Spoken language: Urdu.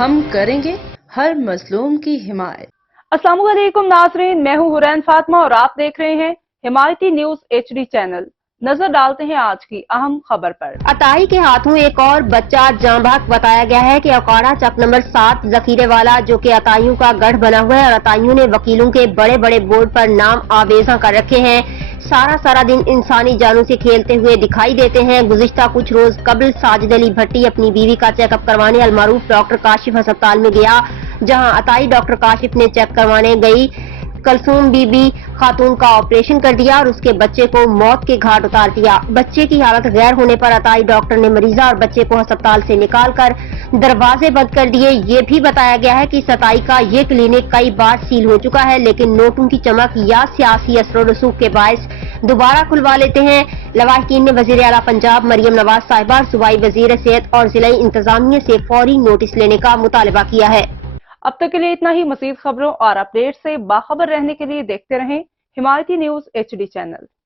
ہم کریں گے ہر مظلوم کی حمایت۔ السلام علیکم ناظرین، میں ہوں حورین فاطمہ اور آپ دیکھ رہے ہیں حمایتی نیوز HD چینل۔ نظر ڈالتے ہیں آج کی اہم خبر پر۔ عطائی کے ہاتھوں ایک اور بچہ جاں بحق بتایا گیا ہے کہ اکاڑا چک نمبر 7 ذخیرے والا، جو کہ عطائیوں کا گڑھ بنا ہوا ہے اور عطائیوں نے وکیلوں کے بڑے بڑے بورڈ پر نام آویزاں کر رکھے ہیں، سارا دن انسانی جانوں سے کھیلتے ہوئے دکھائی دیتے ہیں۔ گزشتہ کچھ روز قبل ساجد علی بھٹی اپنی بیوی کا چیک اپ کروانے المعروف ڈاکٹر کاشف ہسپتال میں گیا، جہاں عطائی ڈاکٹر کاشف نے چیک کروانے گئی کلثوم بی بی خاتون کا آپریشن کر دیا اور اس کے بچے کو موت کے گھاٹ اتار دیا۔ بچے کی حالت غیر ہونے پر عطائی ڈاکٹر نے مریضہ اور بچے کو ہسپتال سے نکال کر دروازے بند کر دیے۔ یہ بھی بتایا گیا ہے کہ اس عطائی کا یہ کلینک کئی بار سیل ہو چکا ہے، لیکن نوٹوں کی چمک یا سیاسی اثر و رسوخ کے باعث دوبارہ کھلوا لیتے ہیں۔ لواحقین نے وزیر اعلیٰ پنجاب مریم نواز صاحبہ، صوبائی وزیر صحت اور ضلعی انتظامیہ سے فوری نوٹس لینے کا مطالبہ کیا ہے۔ اب تک کے لیے اتنا ہی۔ مزید خبروں اور اپڈیٹ سے باخبر رہنے کے لیے دیکھتے رہیں حمایتی نیوز HD چینل۔